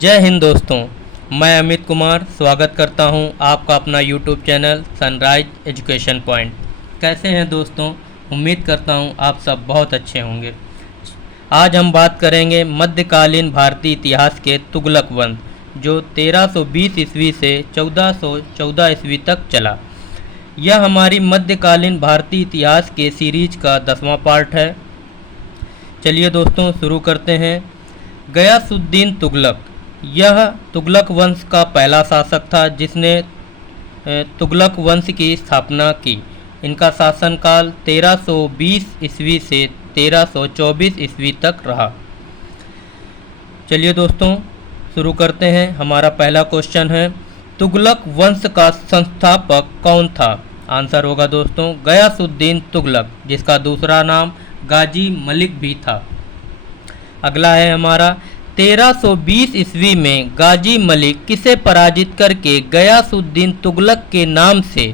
जय हिंद दोस्तों। मैं अमित कुमार स्वागत करता हूं आपका अपना YouTube channel sunrise education point. कैसे हैं दोस्तों? उम्मीद करता हूं आप सब बहुत अच्छे होंगे। आज हम बात करेंगे मध्यकालीन भारतीय इतिहास के तुगलक वंश, जो 1320 ईस्वी से 1414 ईस्वी तक चला। यह हमारी मध्यकालीन भारतीय इतिहास के सीरीज का 10वां पार्ट है। चलिए दोस्तों शुरू करते हैं। गयासुद्दीन तुगलक, यह तुगलक वंश का पहला शासक था जिसने तुगलक वंश की स्थापना की। इनका शासनकाल 1320 ईस्वी से 1324 ईस्वी तक रहा। चलिए दोस्तों शुरू करते हैं। हमारा पहला क्वेश्चन है, तुगलक वंश का संस्थापक कौन था? आंसर होगा दोस्तों गयासुद्दीन तुगलक, जिसका दूसरा नाम गाजी मलिक भी था। अगला है हमारा, 1320 ईस्वी में गाजी मलिक किसे पराजित करके गयासुद्दीन तुगलक के नाम से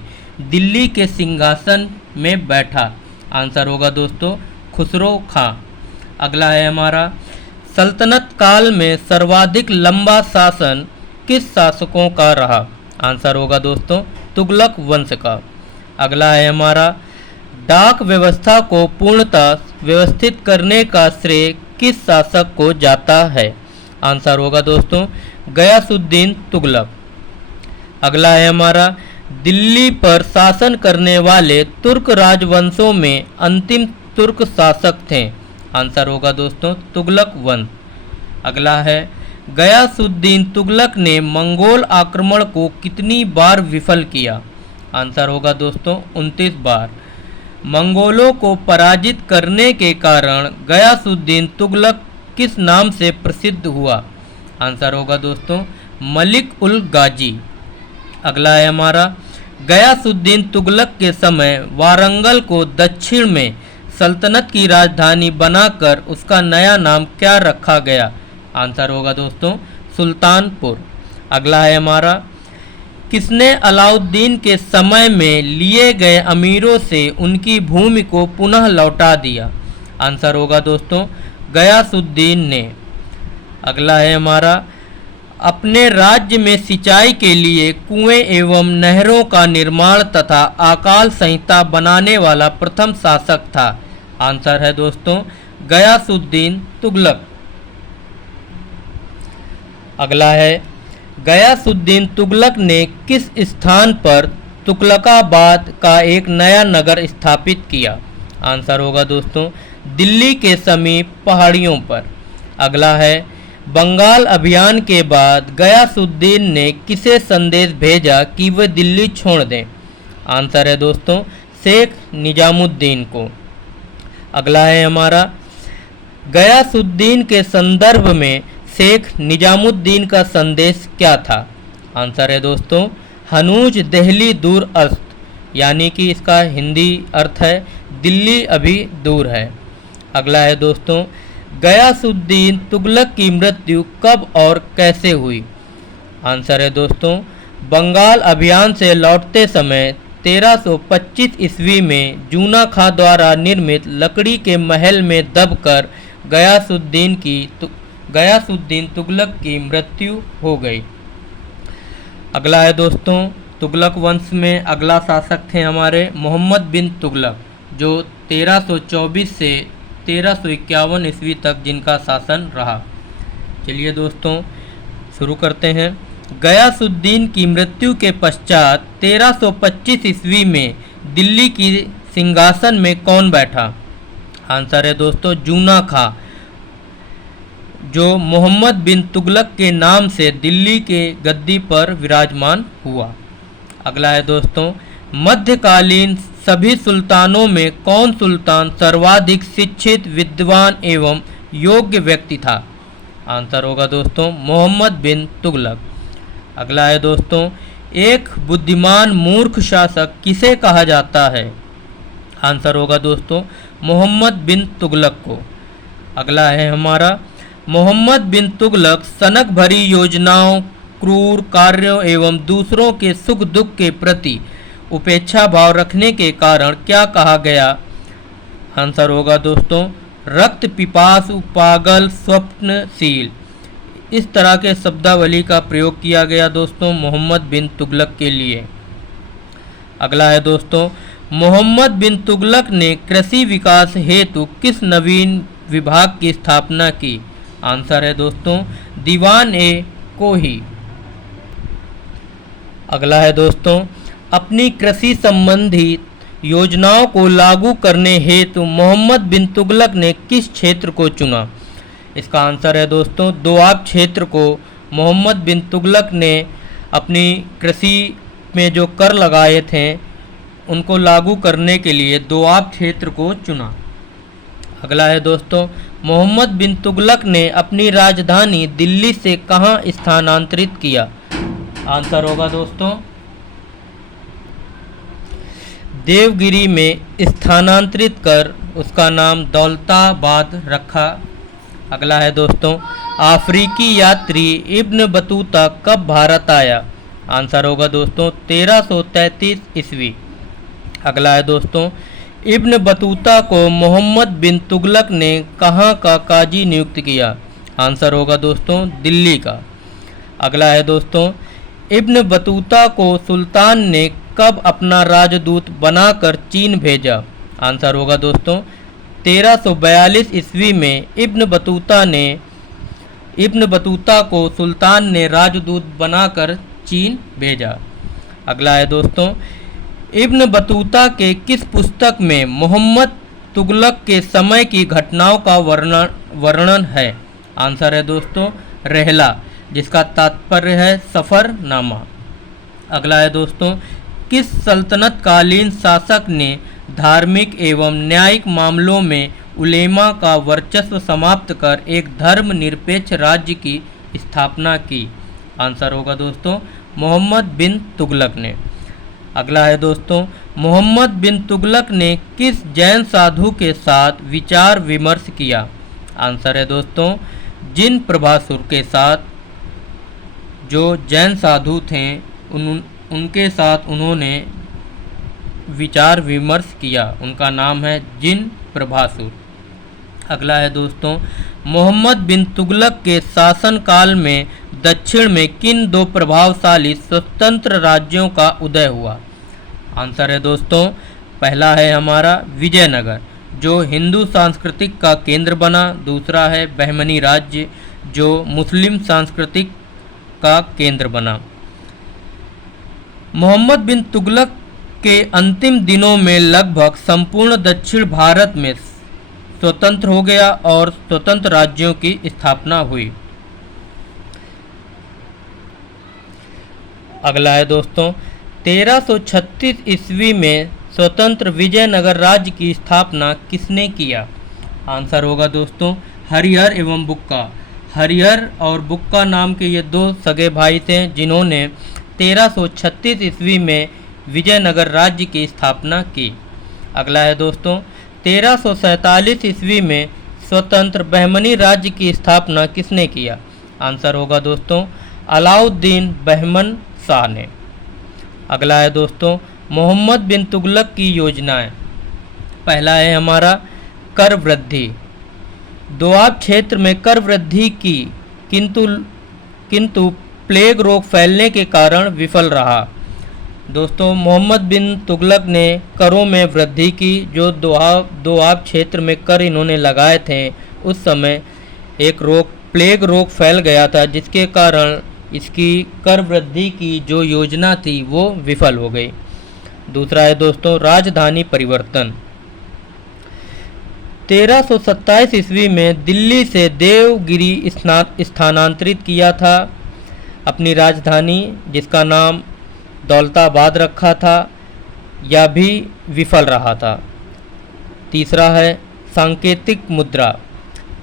दिल्ली के सिंहासन में बैठा? आंसर होगा दोस्तों खुसरो खां। अगला है हमारा, सल्तनत काल में सर्वाधिक लंबा शासन किस शासकों का रहा? आंसर होगा दोस्तों तुगलक वंश का। अगला है हमारा, डाक व्यवस्था को पूर्णतः व्यवस्थित करने का श्रेय किस शासक को जाता है? आंसर होगा दोस्तों गयासुद्दीन तुगलक। अगला है हमारा, दिल्ली पर शासन करने वाले तुर्क राजवंशों में अंतिम तुर्क शासक थे? आंसर होगा दोस्तों तुगलक वंश। अगला है, गयासुद्दीन तुगलक ने मंगोल आक्रमण को कितनी बार विफल किया? आंसर होगा दोस्तों 29 बार। मंगोलों को पराजित करने के कारण गयासुद्दीन तुगलक किस नाम से प्रसिद्ध हुआ? आंसर होगा दोस्तों मलिक उल गाजी। अगला है हमारा, गयासुद्दीन तुगलक के समय वारंगल को दक्षिण में सल्तनत की राजधानी बनाकर उसका नया नाम क्या रखा गया? आंसर होगा दोस्तों सुल्तानपुर। अगला है हमारा, किसने अलाउद्दीन के समय में लिए गए अमीरों से उनकी भूमि को पुनः लौटा दिया? आंसर होगा दोस्तों गयासुद्दीन ने। अगला है हमारा, अपने राज्य में सिंचाई के लिए कुएं एवं नहरों का निर्माण तथा अकाल संहिता बनाने वाला प्रथम शासक था? आंसर है दोस्तों गयासुद्दीन तुगलक। अगला है, गयासुद्दीन तुगलक ने किस स्थान पर तुगलकाबाद का एक नया नगर स्थापित किया? आंसर होगा दोस्तों दिल्ली के समीप पहाड़ियों पर। अगला है, बंगाल अभियान के बाद गयासुद्दीन ने किसे संदेश भेजा कि वह दिल्ली छोड़ दें? आंसर है दोस्तों शेख निजामुद्दीन को। अगला है हमारा, गयासुद्दीन के संदर्भ में शेख निजामुद्दीन का संदेश क्या था? आंसर है दोस्तों हनूज दहली दूर अस्त, यानी कि इसका हिंदी अर्थ है दिल्ली अभी दूर है। अगला है दोस्तों, गयासुद्दीन तुगलक की मृत्यु कब और कैसे हुई? आंसर है दोस्तों बंगाल अभियान से लौटते समय 1325 ईस्वी में जूना खां द्वारा निर्मित लकड़ी के महल में दबकर गयासुद्दीन तुगलक की मृत्यु हो गई। अगला है दोस्तों, तुगलक वंश में अगला शासक थे हमारे मोहम्मद बिन तुगलक, जो 1324 से 1351 ईस्वी तक जिनका शासन रहा। चलिए दोस्तों शुरू करते हैं। गयासुद्दीन की मृत्यु के पश्चात 1325 ईस्वी में दिल्ली की सिंहासन में कौन बैठा? आंसर है दोस्तों जूना खां, जो मोहम्मद बिन तुगलक के नाम से दिल्ली के गद्दी पर विराजमान हुआ। अगला है दोस्तों, मध्यकालीन सभी सुल्तानों में कौन सुल्तान सर्वाधिक शिक्षित, विद्वान एवं योग्य व्यक्ति था? आंसर होगा दोस्तों मोहम्मद बिन तुगलक। अगला है दोस्तों, एक बुद्धिमान मूर्ख शासक किसे कहा जाता है? आंसर होगा दोस्तों मोहम्मद बिन तुगलक को। अगला है हमारा, मोहम्मद बिन तुगलक सनक भरी योजनाओं, क्रूर कार्यों एवं दूसरों के सुख दुख के प्रति उपेक्षा भाव रखने के कारण क्या कहा गया? आंसर होगा दोस्तों रक्त पिपासु, पागल, स्वप्नशील। इस तरह के शब्दावली का प्रयोग किया गया दोस्तों मोहम्मद बिन तुगलक के लिए? अगला है दोस्तों, मोहम्मद बिन तुगलक ने कृषि विकास हेतु किस नवीन विभाग की स्थापना की? आंसर है दोस्तों दीवान ए कोही। अगला है दोस्तों, अपनी कृषि संबंधी योजनाओं को लागू करने हेतु मोहम्मद बिन तुगलक ने किस क्षेत्र को चुना? इसका आंसर है दोस्तों दोआब क्षेत्र को मोहम्मद बिन तुगलक ने अपनी कृषि में जो कर लगाए थे उनको लागू करने के लिए दोआब क्षेत्र को चुना। अगला है दोस्तों, मोहम्मद बिन तुगलक ने अपनी राजधानी दिल्ली से कहाँ स्थानांतरित किया? आंसर होगा दोस्तों देवगिरी में स्थानांतरित कर उसका नाम दौलताबाद रखा। अगला है दोस्तों, अफ्रीकी यात्री इब्न बतूता कब भारत आया? आंसर होगा दोस्तों 1333 ईस्वी। अगला है दोस्तों, इब्न बतूता को मोहम्मद बिन तुगलक ने कहाँ का काजी नियुक्त किया? आंसर होगा दोस्तों दिल्ली का। अगला है दोस्तों, इब्न बतूता को सुल्तान ने कब अपना राजदूत बनाकर चीन भेजा? आंसर होगा दोस्तों 1342 ईस्वी में इब्न बतूता को सुल्तान ने राजदूत बनाकर चीन भेजा। अगला है दोस्तों, इब्न बतूता के किस पुस्तक में मोहम्मद तुगलक के समय की घटनाओं का वर्णन है? आंसर है दोस्तों रहला, जिसका तात्पर्य है सफ़रनामा। अगला है दोस्तों, किस सल्तनतकालीन शासक ने धार्मिक एवं न्यायिक मामलों में उलेमा का वर्चस्व समाप्त कर एक धर्मनिरपेक्ष राज्य की स्थापना की? आंसर होगा दोस्तों मोहम्मद बिन तुगलक ने। अगला है दोस्तों, मोहम्मद बिन तुगलक ने किस जैन साधु के साथ विचार विमर्श किया? आंसर है दोस्तों जिन प्रभासुर के साथ, जो जैन साधु थे उनके साथ उन्होंने विचार विमर्श किया। उनका नाम है जिन प्रभासुर। अगला है दोस्तों, मोहम्मद बिन तुगलक के शासनकाल में दक्षिण में किन दो प्रभावशाली स्वतंत्र राज्यों का उदय हुआ? आंसर है दोस्तों पहला है हमारा विजयनगर, जो हिंदू सांस्कृतिक का केंद्र बना। दूसरा है बहमनी राज्य, जो मुस्लिम सांस्कृतिक का केंद्र बना। मोहम्मद बिन तुगलक के अंतिम दिनों में लगभग संपूर्ण दक्षिण भारत में स्वतंत्र हो गया और स्वतंत्र राज्यों की स्थापना हुई। अगला है दोस्तों, 1336 ईस्वी में स्वतंत्र विजयनगर राज्य की स्थापना किसने किया? आंसर होगा दोस्तों हरिहर एवं बुक्का। हरिहर और बुक्का नाम के ये दो सगे भाई थे जिन्होंने 1336 ईस्वी में विजयनगर राज्य की स्थापना की। अगला है दोस्तों, 1347 ईस्वी में स्वतंत्र बहमनी राज्य की स्थापना किसने किया? आंसर होगा दोस्तों अलाउद्दीन बहमन शाह ने। अगला है दोस्तों, मोहम्मद बिन तुगलक की योजनाएं। पहला है हमारा कर वृद्धि। दोआब क्षेत्र में कर वृद्धि की, किंतु प्लेग रोग फैलने के कारण विफल रहा। दोस्तों मोहम्मद बिन तुगलक ने करों में वृद्धि की। जो दोआब क्षेत्र में कर इन्होंने लगाए थे उस समय एक प्लेग रोग फैल गया था, जिसके कारण इसकी कर वृद्धि की जो योजना थी वो विफल हो गई। दूसरा है दोस्तों राजधानी परिवर्तन। 1327 ईस्वी में दिल्ली से देवगिरी स्थानांतरित किया था अपनी राजधानी, जिसका नाम दौलताबाद रखा था। यह भी विफल रहा था। तीसरा है सांकेतिक मुद्रा।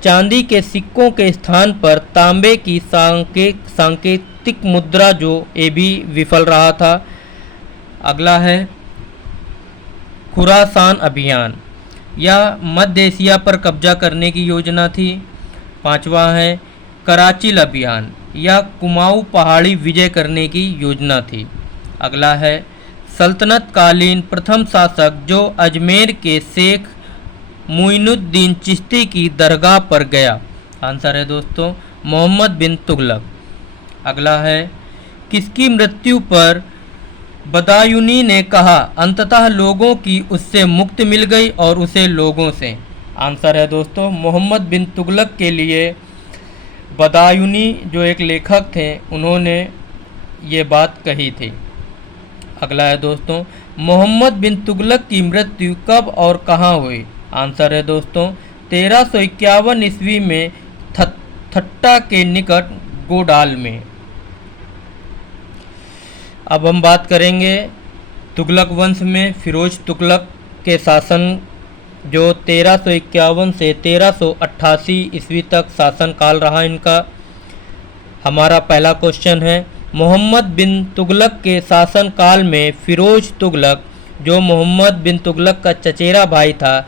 चांदी के सिक्कों के स्थान पर तांबे की सांकेतिक मुद्रा, जो ये भी विफल रहा था। अगला है खुरासान अभियान। यह मध्य एशिया पर कब्जा करने की योजना थी। पांचवा है कराचिल अभियान। यह कुमाऊं पहाड़ी विजय करने की योजना थी। अगला है सल्तनतकालीन प्रथम शासक जो अजमेर के शेख मुइनुद्दीन चिश्ती की दरगाह पर गया। आंसर है दोस्तों मोहम्मद बिन तुगलक। अगला है, किसकी मृत्यु पर बदायूनी ने कहा अंततः लोगों की उससे मुक्ति मिल गई और उसे लोगों से? आंसर है दोस्तों मोहम्मद बिन तुगलक के लिए बदायूनी जो एक लेखक थे उन्होंने ये बात कही थी। अगला है दोस्तों, मोहम्मद बिन तुगलक की मृत्यु कब और कहाँ हुई? आंसर है दोस्तों 1351 ईस्वी में थट्टा के निकट गोडाल में। अब हम बात करेंगे तुगलक वंश में फिरोज तुगलक के शासन जो 1351 से 1388 ईस्वी तक शासन काल रहा इनका। हमारा पहला क्वेश्चन है, मोहम्मद बिन तुगलक के शासन काल में फिरोज तुगलक जो मोहम्मद बिन तुगलक का चचेरा भाई था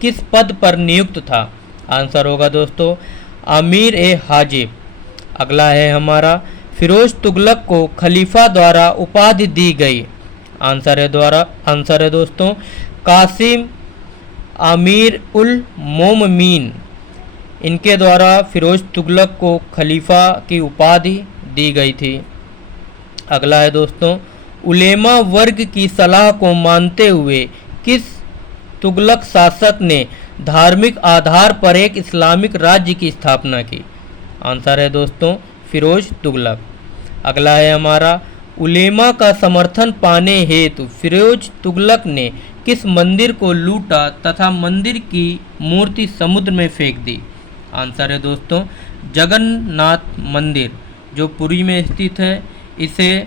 किस पद पर नियुक्त था? आंसर होगा दोस्तों अमीर ए हाजिब। अगला है हमारा, फिरोज तुगलक को खलीफा द्वारा उपाधि दी गई। आंसर है दोस्तों कासिम आमिर उल मोममीन। इनके द्वारा फिरोज तुगलक को खलीफा की उपाधि दी गई थी। अगला है दोस्तों, उलेमा वर्ग की सलाह को मानते हुए किस तुगलक शासक ने धार्मिक आधार पर एक इस्लामिक राज्य की स्थापना की? आंसर है दोस्तों फिरोज तुगलक। अगला है हमारा, उलेमा का समर्थन पाने हेतु फिरोज तुगलक ने किस मंदिर को लूटा तथा मंदिर की मूर्ति समुद्र में फेंक दी? आंसर है दोस्तों जगन्नाथ मंदिर जो पुरी में स्थित है, इसे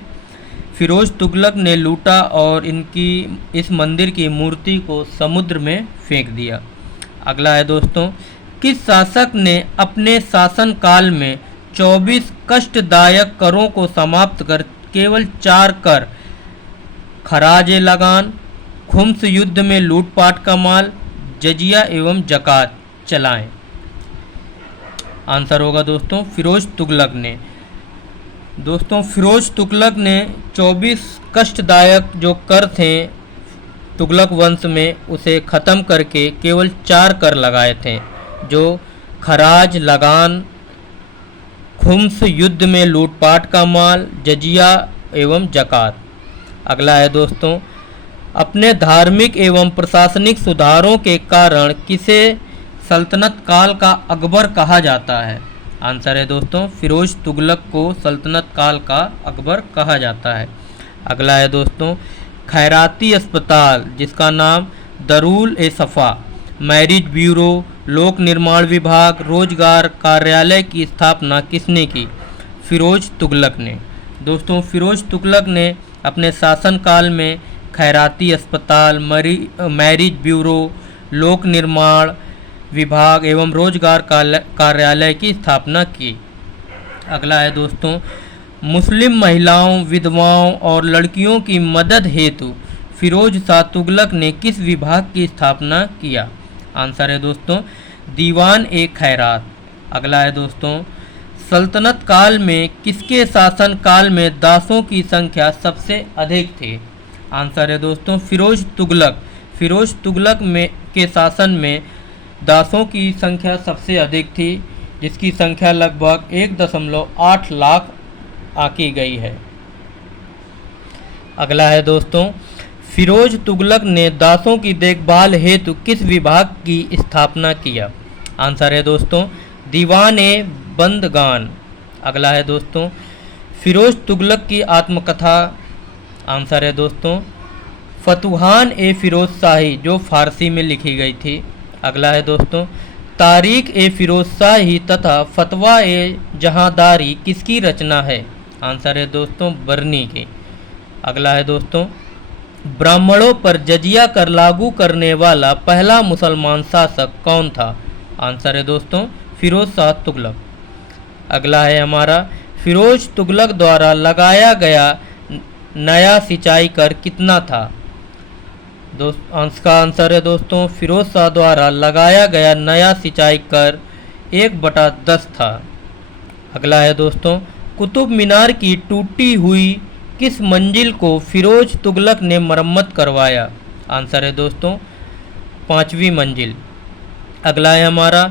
फिरोज तुगलक ने लूटा और इस मंदिर की मूर्ति को समुद्र में फेंक दिया। अगला है दोस्तों, किस शासक ने अपने शासनकाल में 24 कष्टदायक करों को समाप्त कर केवल 4 कर खराज लगान, खुम्स युद्ध में लूटपाट का माल, जजिया एवं जकात चलाएं? आंसर होगा दोस्तों फिरोज तुगलक ने। दोस्तों फिरोज तुगलक ने 24 कष्टदायक जो कर थे तुगलक वंश में उसे ख़त्म करके केवल 4 कर लगाए थे, जो खराज लगान, खुम्स युद्ध में लूटपाट का माल, जजिया एवं जकात। अगला है दोस्तों, अपने धार्मिक एवं प्रशासनिक सुधारों के कारण किसे सल्तनत काल का अकबर कहा जाता है? आंसर है दोस्तों फिरोज तुगलक को सल्तनत काल का अकबर कहा जाता है। अगला है दोस्तों, खैराती अस्पताल जिसका नाम दरुल ए सफ़ा, मैरिज ब्यूरो, लोक निर्माण विभाग, रोजगार कार्यालय की स्थापना किसने की? फिरोज तुगलक ने। दोस्तों फिरोज तुगलक ने अपने शासनकाल में खैराती अस्पताल, मैरिज ब्यूरो, लोक निर्माण विभाग एवं रोजगार कार्यालय की स्थापना की। अगला है दोस्तों, मुस्लिम महिलाओं, विधवाओं और लड़कियों की मदद हेतु फिरोज शाह तुगलक ने किस विभाग की स्थापना किया? आंसर है दोस्तों दीवान ए खैरात। अगला है दोस्तों, सल्तनत काल में किसके शासन काल में दासों की संख्या सबसे अधिक थी? आंसर है दोस्तों फिरोज तुगलक। फिरोज तुगलक के शासन में दासों की संख्या सबसे अधिक थी, जिसकी संख्या लगभग 1.8 लाख आंकी गई है। अगला है दोस्तों, फिरोज तुगलक ने दासों की देखभाल हेतु किस विभाग की स्थापना किया? आंसर है दोस्तों दीवान ए बंदगान। अगला है दोस्तों, फिरोज तुगलक की आत्मकथा। आंसर है दोस्तों फतुहान ए फिरोज शाही जो फारसी में लिखी गई थी। अगला है दोस्तों, तारीख ए फिरोज शाही तथा फतवा ए जहांदारी किसकी रचना है? आंसर है दोस्तों बरनी की। अगला है दोस्तों, ब्राह्मणों पर जजिया कर लागू करने वाला पहला मुसलमान शासक कौन था? आंसर है दोस्तों फिरोज शाह तुगलक। अगला है हमारा, फिरोज तुगलक द्वारा लगाया गया नया सिंचाई कर कितना था? इसका आंसर है दोस्तों फिरोज शाह द्वारा लगाया गया नया सिंचाई कर 1/10 था। अगला है दोस्तों, कुतुब मीनार की टूटी हुई किस मंजिल को फिरोज तुगलक ने मरम्मत करवाया? आंसर है दोस्तों 5वीं मंजिल। अगला है हमारा,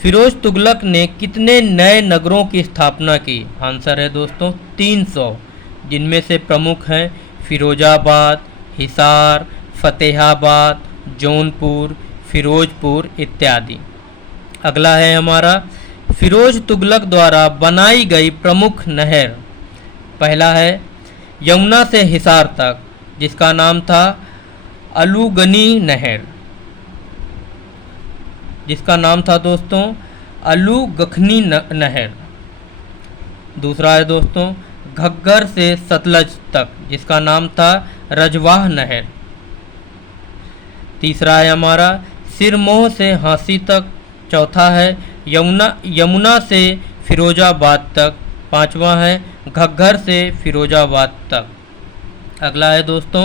फिरोज तुगलक ने कितने नए नगरों की स्थापना की? आंसर है दोस्तों 300, जिनमें से प्रमुख हैं फिरोजाबाद, हिसार, फतेहाबाद, जौनपुर, फिरोजपुर इत्यादि। अगला है हमारा फिरोज तुगलक द्वारा बनाई गई प्रमुख नहर। पहला है यमुना से हिसार तक, जिसका नाम था अलूगनी नहर, जिसका नाम था दोस्तों अलूगखनी नहर। दूसरा है दोस्तों घग्गर से सतलज तक, जिसका नाम था रजवाह नहर। तीसरा है हमारा सिरमौर से हांसी तक। चौथा है यमुना से फिरोजाबाद तक। पांचवा है घग्गर से फिरोजाबाद तक। अगला है दोस्तों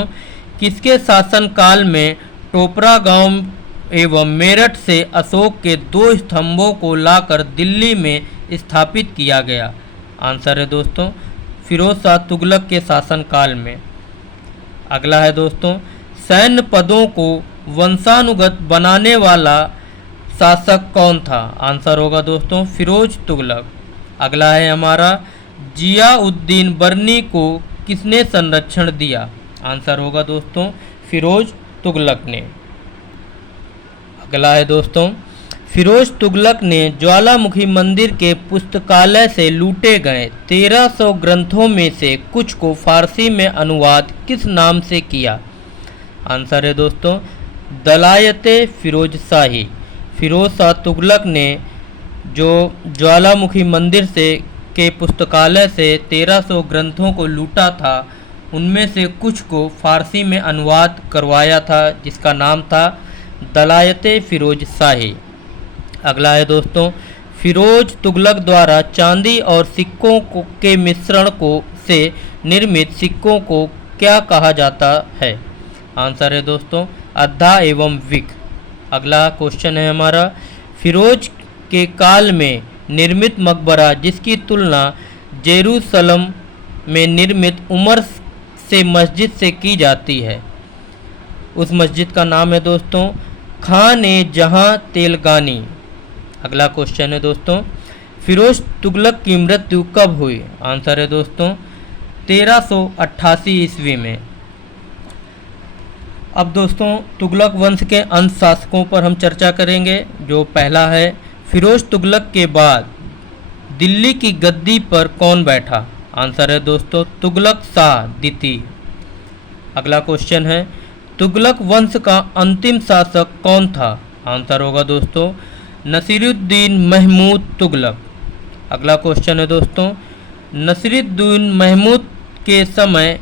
किसके शासनकाल में टोपरा गांव एवं मेरठ से अशोक के 2 स्तंभों को लाकर दिल्ली में स्थापित किया गया? आंसर है दोस्तों फिरोज शाह तुगलक के शासनकाल में। अगला है दोस्तों सैन्य पदों को वंशानुगत बनाने वाला शासक कौन था? आंसर होगा दोस्तों फिरोज तुगलक। अगला है हमारा जियाउद्दीन बर्नी को किसने संरक्षण दिया? आंसर होगा दोस्तों फिरोज तुगलक ने। अगला है दोस्तों फिरोज तुगलक ने ज्वालामुखी मंदिर के पुस्तकालय से लूटे गए 1300 ग्रंथों में से कुछ को फारसी में अनुवाद किस नाम से किया? आंसर है दोस्तों दलायते फिरोज शाही। फिरोज शाह तुगलक ने जो ज्वालामुखी मंदिर से के पुस्तकालय से 1300 ग्रंथों को लूटा था, उनमें से कुछ को फारसी में अनुवाद करवाया था, जिसका नाम था दलायते फिरोज शाही। अगला है दोस्तों फिरोज तुगलक द्वारा चांदी और सिक्कों के मिश्रण से निर्मित सिक्कों को क्या कहा जाता है? आंसर है दोस्तों अद्धा एवं विक। अगला क्वेश्चन है हमारा फिरोज के काल में निर्मित मकबरा जिसकी तुलना जेरूसलम में निर्मित उमर से मस्जिद से की जाती है, उस मस्जिद का नाम है दोस्तों खान-ए-जहां तेलगानी। अगला क्वेश्चन है दोस्तों फिरोज तुगलक की मृत्यु कब हुई? आंसर है दोस्तों 1388 ईस्वी में। अब दोस्तों तुगलक वंश के अंश शासकों पर हम चर्चा करेंगे। जो पहला है फिरोज तुगलक के बाद दिल्ली की गद्दी पर कौन बैठा? आंसर है दोस्तों तुगलक शाह द्वितीय। अगला क्वेश्चन है तुगलक वंश का अंतिम शासक कौन था? आंसर होगा दोस्तों नसीरुद्दीन महमूद तुगलक। अगला क्वेश्चन है दोस्तों नसीरुद्दीन महमूद के समय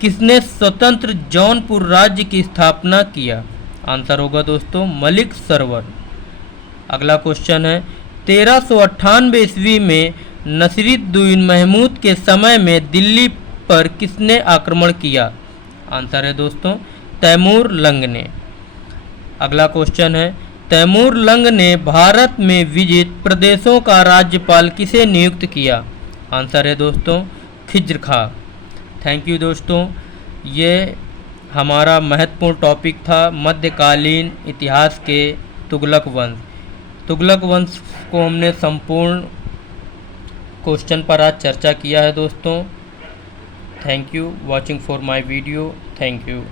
किसने स्वतंत्र जौनपुर राज्य की स्थापना किया? आंसर होगा दोस्तों मलिक सरवर। अगला क्वेश्चन है 1398 ईस्वी में नसीरुद्दीन महमूद के समय में दिल्ली पर किसने आक्रमण किया? आंसर है दोस्तों तैमूर लंग ने। अगला क्वेश्चन है तैमूर लंग ने भारत में विजित प्रदेशों का राज्यपाल किसे नियुक्त किया? आंसर है दोस्तों खिज्र खां। थैंक यू दोस्तों, ये हमारा महत्वपूर्ण टॉपिक था मध्यकालीन इतिहास के तुगलक वंश। तुगलक वंश को हमने संपूर्ण क्वेश्चन पर आज चर्चा किया है दोस्तों। Thank you watching for my video. Thank you.